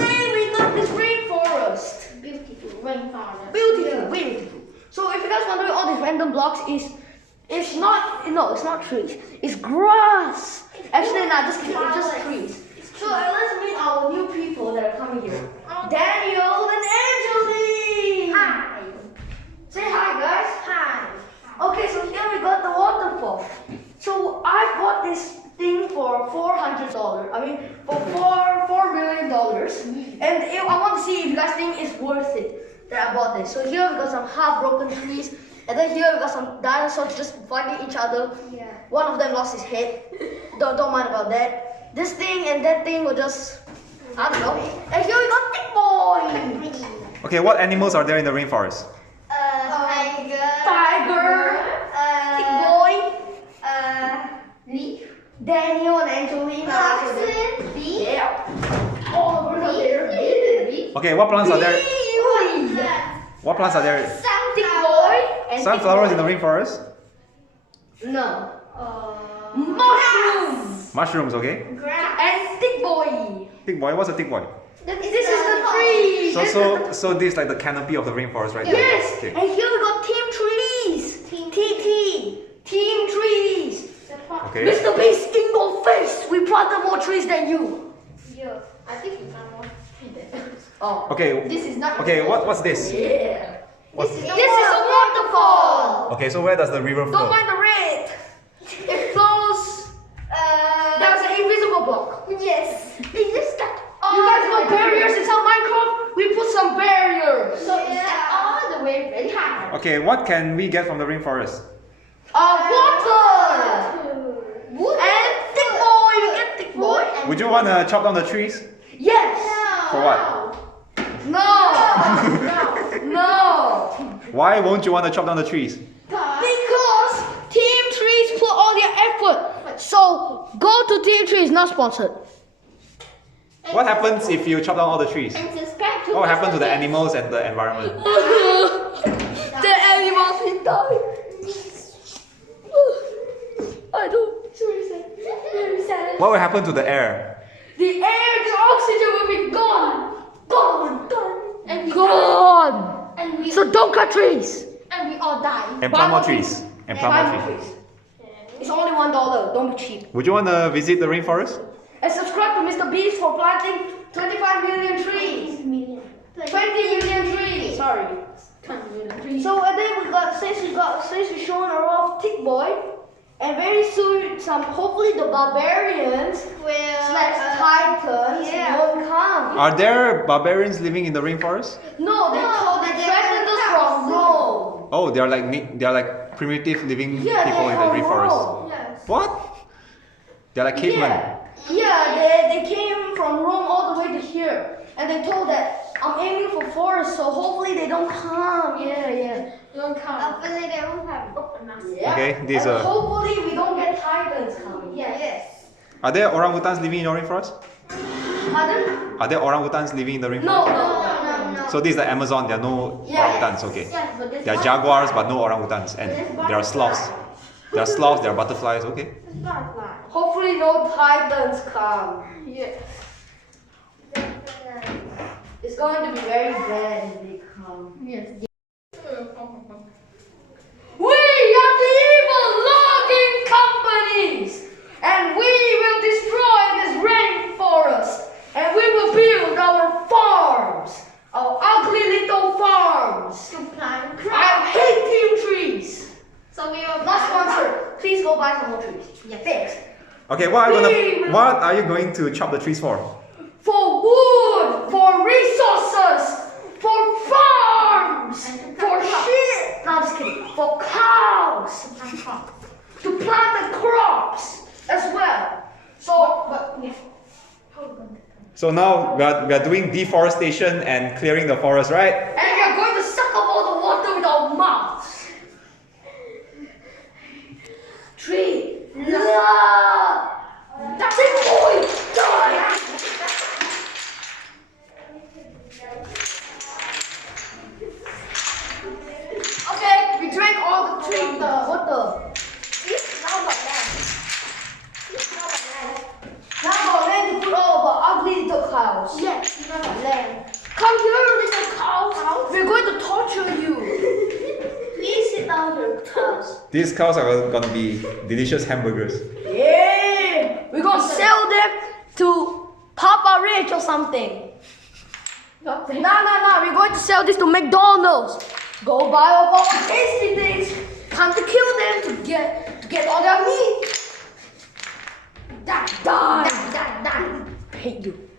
today we got this rainforest. Beautiful rainforest. Beautiful. So if you guys wondering, all these random blocks it's not trees. It's grass. Actually, not just kidding. It's just trees. So let's meet our new people that are coming here. Daniel and Angeline. Hi. Say hi, guys. Hi. Okay, so here we got the waterfall. So I bought this thing for $400. I mean, for $4 million. And I want to see if you guys think it's worth it that I bought this. So here we got some half-broken trees, and then here we got some dinosaurs just fighting each other. Yeah. One of them lost his head. Don't mind about that. This thing and that thing were just, I don't know. And here we got Thick Boy. Okay, what animals are there in the rainforest? Tiger. Thick Boy. Leaf. Daniel and Angelina. Oxen. Bee. Yeah. All over there. Okay, what plants are there? Bee. What plants are there? Thick Boy. And Sunflowers in Thick the rainforest? Boy. No. Mushrooms. Mushrooms, okay. And Thick Boy. Thick boy, what's a thick boy? This is the tree. So this is like the canopy of the rainforest, right? Yes. Okay. And here we got Team Trees. Team Trees. Okay. Mr. Beast, in your face. We planted more trees than you. Yeah. I think it's not more tree. Oh. Okay. This is not. Okay, what's this? Yeah. What's This is This is a waterfall. Okay, so where does the river Don't flow? mind the red. It flows. There's an invisible block. Yes. Is this that? You guys know barriers inside Minecraft? We put some barriers. So it's all the way very high. Okay, what can we get from the rainforest? Water. Wood. And Thick Boy. You get Thick Boy. Would you want to chop down the trees? Yes. For what? No. Why won't you want to chop down the trees? Because Team Trees put all their effort. So go to Team Trees, not sponsored. What happens if you chop down all the trees? And subscribe to What will happen to the animals and the environment? The animals will die. I don't. Very sad. What will happen to the air? The air, the oxygen will be gone. And we Gone. And we So don't cut trees. and we all die. And plant more trees. And plant more trees. It's only $1. Don't be cheap. Would you want to visit the rainforest? And subscribe to Mr. Beast for planting 25 million trees. 20 million trees. Sorry. 20 million trees. So and then since we showing her off Thick Boy, and very soon hopefully the barbarians / titans won't come. Are there barbarians living in the rainforest? No, they threatened us from Rome. Oh, they are like primitive living Yeah, people they're in the from rainforest. Rome. Yes. What? They're like cavemen. Yeah, they came from Rome all the way to here, and they told that I'm aiming for forest, so hopefully they don't come. Yeah. Don't come. Hopefully they won't have open us. Yeah. Okay, these And are. hopefully we don't get titans coming. Yes. Are there orangutans living in your rainforest? Pardon? Are there orangutans living in the rainforest? No. So this is the Amazon. There are no orangutans. Okay. Yes, but this There are jaguars, but no orangutans, and there are sloths. There are sloths. There are butterflies. Okay. butterfly. Hopefully no titans come. Yes. It's going to be very bad if they come. Yes. We are the evil logging companies, and we will destroy this rainforest, and we will build our farms, our ugly little farms. To plant I crops. hate Team Trees. So we will Not sponsored. Please go buy some more trees. Yes. Thanks. Okay. What are you going to chop the trees for? For wood, for resources, for farms, for shit. No, I'm just kidding. For cows, to plant the crops as well. So, So now we are doing deforestation and clearing the forest, right? and we are going to suck up all the water with our mouths. Tree. That's it, boy. Die. Okay, we drank all the tree. What the? Now got land to put all of our ugly little cows. cows. Yes, you have a lamb. Come here, little cows. We're going to torture you. Please sit down here, cows. These cows are gonna be delicious hamburgers. Yeah, we're gonna sell them to Papa Rich or something. No, we're going to sell this to McDonald's. Go buy all our tasty things. Time to kill them to get all their meat. Die. Die. I hate you.